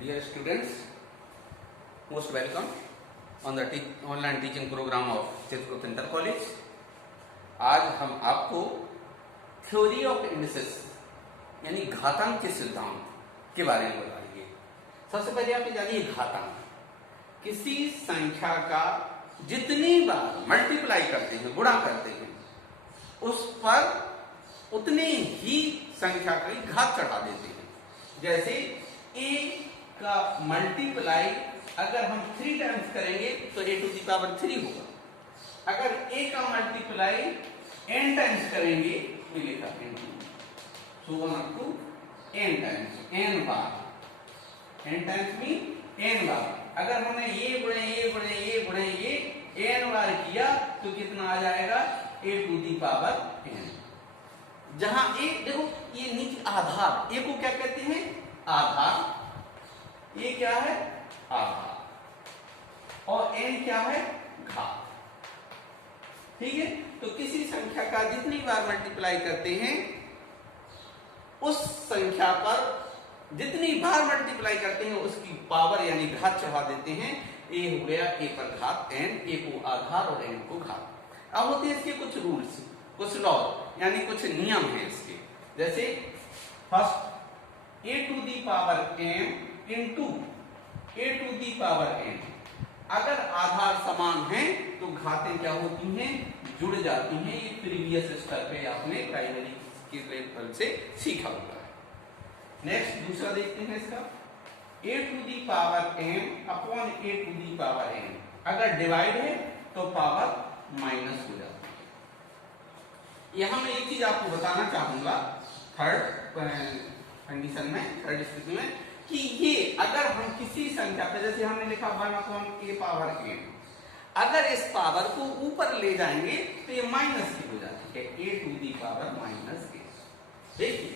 Dear students, most welcome on the online teaching program of Chitpur Inter College. आज हम आपको theory of indices यानी घातांक के सिद्धांत के बारे में बताएंगे। सबसे पहले आप जानिए घातांक किसी संख्या का जितनी बार मल्टीप्लाई करते हैं, गुणा करते हैं, उस पर उतने ही संख्या की घात चढ़ा देते हैं। जैसे a का मल्टीप्लाई अगर हम 3 टाइम्स करेंगे तो a टू दी पावर 3 होगा। अगर a का मल्टीप्लाई n टाइम्स करेंगे तो लिखा n2, so 1 up to n times, n bar, n times mean n बार। अगर हमने ये गुणे ये गुणे ये गुणे ये n बार किया तो कितना आ जाएगा a to the power n। जहां a देखो ये नीचे आधार, a को क्या कहते हैं आधार, ये क्या है आधार और n क्या है घात। ठीक है, तो किसी संख्या का जितनी बार मल्टीप्लाई करते हैं उस संख्या पर जितनी बार मल्टीप्लाई करते हैं उसकी पावर यानी घात चढ़ा देते हैं। a हो गया a पर घात n, a को आधार और n को घात। अब होते हैं इसके कुछ रूल्स, कुछ लॉ यानी कुछ नियम हैं इसके। जैसे first a to the power m into a to the power n। अगर आधार समान है तो घातें क्या होती हैं जुड़ जाती हैं। ये प्रीवियस स्तर पे आपने प्राइमरी के लेवल से सीखा हुआ है। नेक्स्ट दूसरा देखते हैं इसका a to the power m upon a to the power n। अगर डिवाइड है तो पावर माइनस हो जाती है। यहां मैं एक चीज आपको बताना चाहूंगा थर्ड कंडीशन में, थर्ड स्थिति में, कि ये अगर हम किसी संख्या पे जैसे हमने लिखा 1 अपॉन a पावर n, अगर इस पावर को ऊपर ले जाएंगे तो ये माइनस की हो जाती है, a to the power minus a। देखिए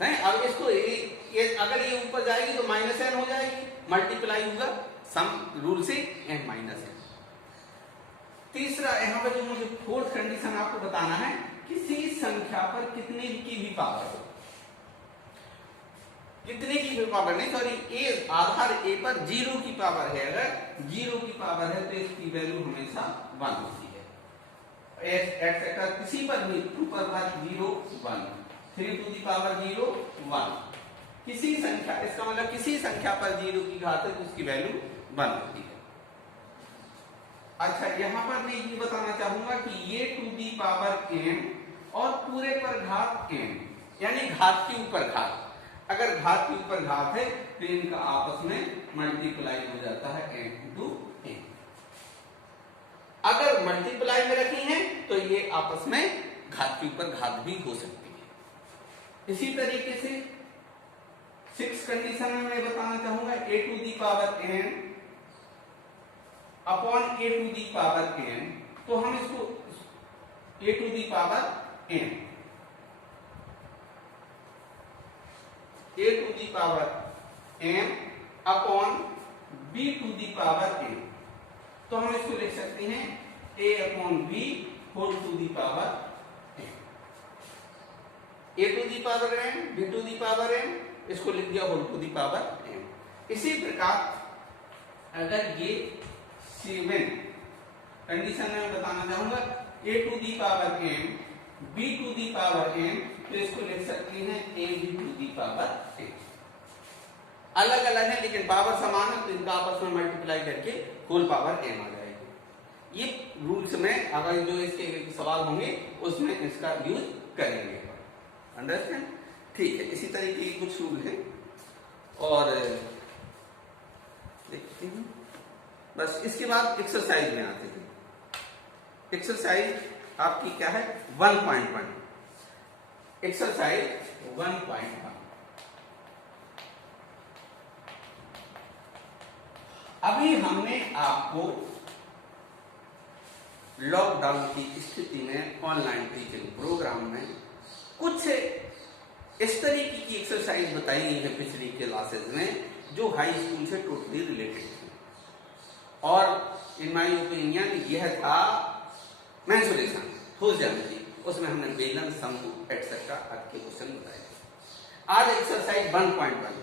सही, अब इसको ये अगर ये ऊपर जाएगी तो माइनस n हो जाएगी, मल्टीप्लाई होगा सम रूल से n माइनस n। तीसरा यहाँ पर जो मुझे फोर्थ कंडीशन आपको बताना है, किसी संख्या पर कितने की भी पावर हो, कितने की भी पावर नहीं, सॉरी a आधार a पर 0 की पावर है। अगर 0 की पावर है तो इसकी वैल्यू हमेशा 1 होती है। एक्सेट्रा किसी पर भी 2 पर 0 1, 3 टू दी पावर 0 1, किसी संख्या, इसका मतलब किसी संख्या पर 0 की घात है तो उसकी वैल्यू 1 होती है। अच्छा, यहां पर मैं ये बताना चाहूंगा कि ये टू दी पावर m और पूरे पर घात m यानी घात के ऊपर घात, अगर घात के ऊपर घात है तो इनका आपस में मल्टीप्लाई हो जाता है n इंटू n। अगर मल्टीप्लाई में रखी है तो ये आपस में घात के ऊपर घात भी हो सकती है। इसी तरीके से 6 कंडीशन में मैं बताना चाहूंगा a to the power n upon a to the power n। तो हम इसको a to the power n, a to the power m upon b to the power n। तो हम इसको लिख सकते हैं a upon b whole to the power n। a to the power n, b to the power n, इसको लिख दिया whole to the power n। इसी प्रकार अगर ये 7 कंडीशन में बताना चाहूंगा a to the power m b to the power n, तो इसको लिख सकते हैं a b to the power n। अलग अलग है लेकिन पावर समान है तो इनका आपस में मल्टीप्लाई करके होल पावर m आ जाएगी। ये रूल्स में अगर जो इसके सवाल होंगे उसमें इसका यूज करेंगे। अंडरस्टैंड? ठीक है, इसी तरीके के कुछ रूल है और देखते हैं। बस इसके बाद एक्सरसाइज में आते हैं। एक्सरसाइज आपकी क्या है 1.1। एक्सरसाइज 1.1। अभी हमने आपको लॉकडाउन की स्थिति में ऑनलाइन टीचिंग प्रोग्राम में कुछ इस तरीके की एक्सरसाइज बताई गई है पिछली क्लासेस में जो हाई स्कूल से टोटली रिलेटेड है। और इन माय ओपिनियन यह था मेंसुरेशन, ठोस ज्यामिति, उसमें हमने बेलन, शंकु एटसेट्रा आदि के क्वेश्चन बताए। आज एक्सरसाइज 1.1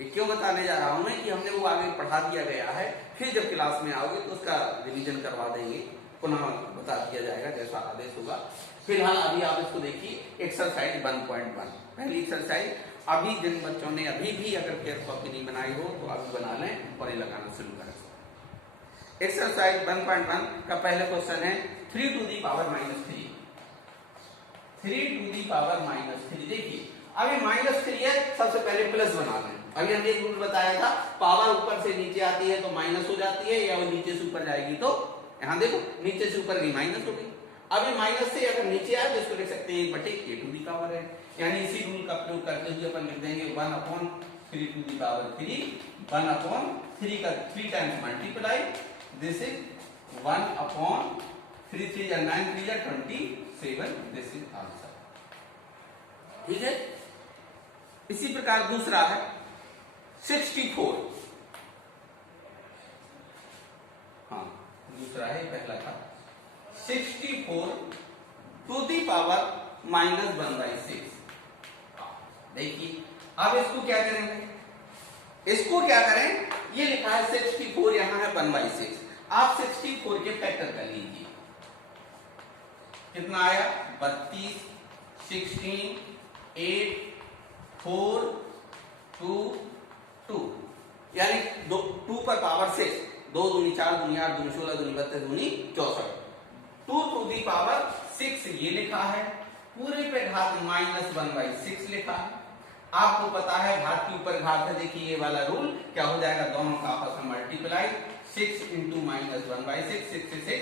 ये क्यों बताने जा रहा हूं मैं कि हमने वो आगे पढ़ा दिया गया है, फिर जब क्लास में आओगे तो उसका रिवीजन करवा देंगे, पुनः बता दिया जाएगा जैसा आदेश होगा। फिलहाल अभी आप इसको देखिए एक्सरसाइज 1.1 पहली एक्सरसाइज। अभी जिन बच्चों ने अभी भी अगर पेयर कॉपी नहीं बनाई हो तो अभी बना लें और ये लगाना शुरू करें। एक्सरसाइज 1.1 का पहला क्वेश्चन है 3 to the power -3। 3 to the power -3। देखिए अभी -3 है, सबसे पहले प्लस बना लें। अभी हमने एक रूल बताया था, पावर ऊपर से नीचे आती है तो माइनस हो जाती है, या वो नीचे से ऊपर जाएगी तो यहाँ देखो नीचे से ऊपर गई माइनस हो गई। अभी माइनस से अगर नीचे आए तो इसको लिख सकते हैं 1/a टू दी पावर है, यानी इसी रूल का प्रयोग करते हुए अपन लिख देंगे 1/3 टू दी पावर 3, 1/3 का 3 टाइम्स मल्टीप्लाई, दिस इज 1/3 3 या 9 3 या 27, दिस इज आंसर। ठीक है। इसी प्रकार दूसरा है 64। हाँ दूसरा है, पहला था 64 टू दी पावर -1/6। देखिए अब इसको क्या करेंगे, इसको क्या करें, ये लिखा है 64, यहां है 1/6। आप 64 के फैक्टर कर लीजिए, कितना आया 32, 16, 8, 4, 2, 2, यानी 2 पर पावर 6, 2 दूनी 4 दूनी 8 दूनी 16 दूनी 32 दूनी 64, 2 टू दी पावर 6 ये लिखा है, पूरे पे घात -1/6 लिखा है। आपको पता है घात के ऊपर घात है, देखिए ये वाला रूल क्या हो जाएगा, दोनों का आपस में मल्टीप्लाई, 6 into -1/6, 6 से 6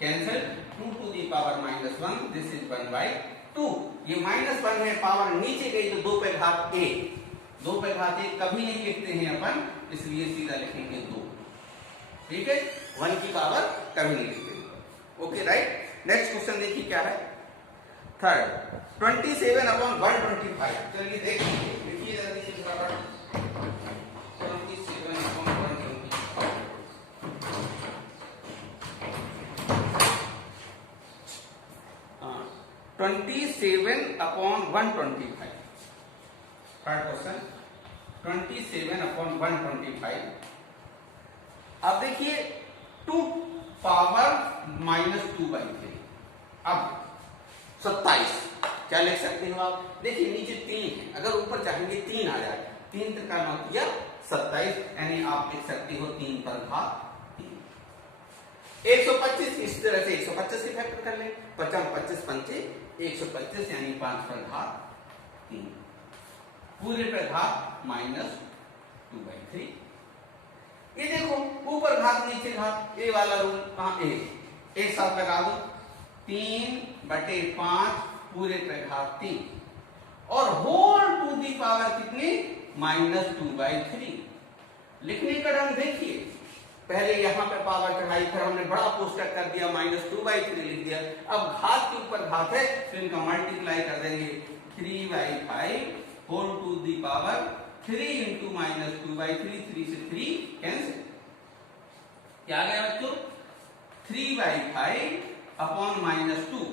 cancel, 2 to the power -1, this is 1/2। ये -1 है, पावर नीचे गई तो 2 पे घात 1, 2 पे घात 1 कभी नहीं लिखते हैं अपन, इसलिए सीधा लिखेंगे 2। ठीक है, 1 की पावर कभी नहीं लिखते। Okay right. नेक्स्ट क्वेश्चन देखिए क्या है, थर्ड 27/125। चलिए देखिए जल्दी से फटाफट, 27/125। 27/125। Third question 27/125। अब देखिए 2 पावर -2/3। अब 27 क्या लिख सकते हो आप, देखिए नीचे 3 है, अगर ऊपर चाहेंगे 3 आ जाए, 3 का मतलब 27, यानी आप लिख सकते हो 3 पर घात 3। 125 इस तरह से 125 से फैक्टर कर लें, 50 25 पंचे 125, यानी 5 पर घात 3, पूरे पर घात -2/3। ये देखो ऊपर घात नीचे घात, ये वाला रूल कहां, एक साथ लगा दो, 3/5 पूरे पे घात 3, और होल टू दी पावर कितनी -2/3। लिखने का ढंग देखिए, पहले यहां पे पावर चढ़ाई, फिर हमने बड़ा पोस्टर कर दिया -2/3 लिख दिया। अब घात के ऊपर घात है तो इनका मल्टीप्लाई कर देंगे, 3/5 whole to the power 3 into -2/3, 3 से 3 कैंसिल, क्या गया बच्चों 3/5 अपॉन -2।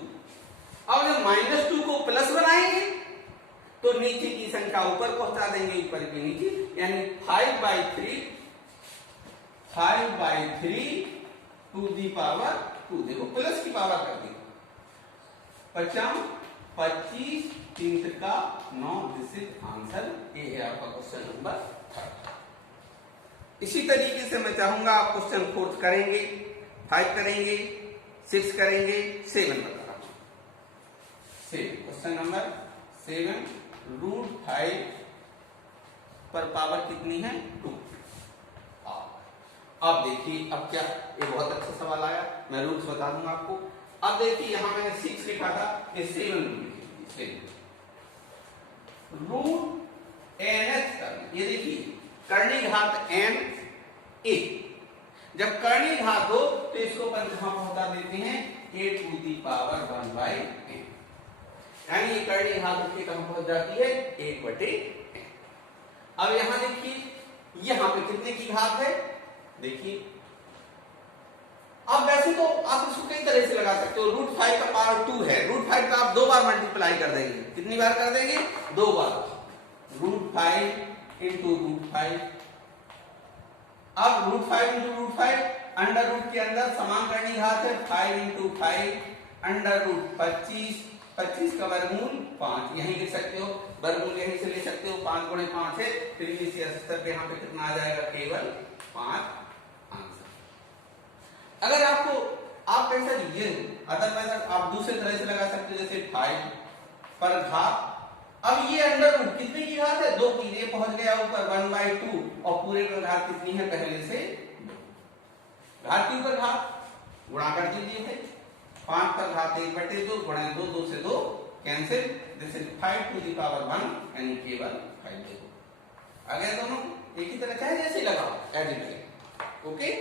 अब जब -2 को प्लस बनाएंगे तो नीचे की संख्या ऊपर पहुंचा देंगे, ऊपर की नीचे, यानी 5/3 टू दी पावर 2। देखो प्लस की पावर कर दी, 50 25 3 का 9, दिस इज आंसर। ये है आपका क्वेश्चन नंबर 3। इसी तरीके से मैं चाहूंगा आप क्वेश्चन 4 करेंगे, 5 करेंगे, 6 करेंगे, 7 बता रहा हूं। 7 क्वेश्चन नंबर 7, √5 पर पावर कितनी है 2। अब देखिए अब क्या, ये बहुत अच्छा सवाल आया, मैं रूल्स बता दूंगा आपको। अब देखिए यहां मैंने 6 लिखा था, ये 7 लिखिए, √nth करना। ये देखिए कर्णी घात n a, जब कर्णी घात हो तो इसको अपन कहां पहुंचा देते हैं, a to the power 1/n, यानी ये कर्णी घात होकर कहां पहुंच जाती है 1/n। अब यहां देखिए यहां पे कितने की घात है, देखिए अब वैसे तो आप इसको कई तरह से लगा सकते हो, √5 का पावर 2 है, √5 का आप 2 बार मल्टीप्लाई कर देंगे, कितनी बार कर देंगे 2 बार, √5 इंटू √5। अब √5 इंटू √5, अंडर रूट के अंदर समान करनी घात है 5 इंटू 5 अंडर रूट 25, 25 का वर्गमूल 5, यहीं लिख सकते हो, वर्गमूल यहीं से ले सकते हो, 5 गुणे 5 है, फिर भी इसी स्तर पे यहाँ पे कितना आ जाएगा, केवल 5 आंसर। अगर आपको आप कैसा ये अदर मेथड आप दूसरे तरह से लगा सकते हो, जैसे 5 पर घात, अब ये अंडर रूट कितने की घात है, 2 की, ये पहुंच गया ऊपर 1/2 और पूरे पर घात कितनी है, पहले से 2, घात के ऊपर घात गुणा कर दीजिए है, 5 पर घात 1/2 गुणा 2, 2 से 2 cancel, this is 5 to the power 1 यानी केवल 5। आ गया दोनों एक ही तरह, चाहे जैसे लगाओ एडिट करें, ओके।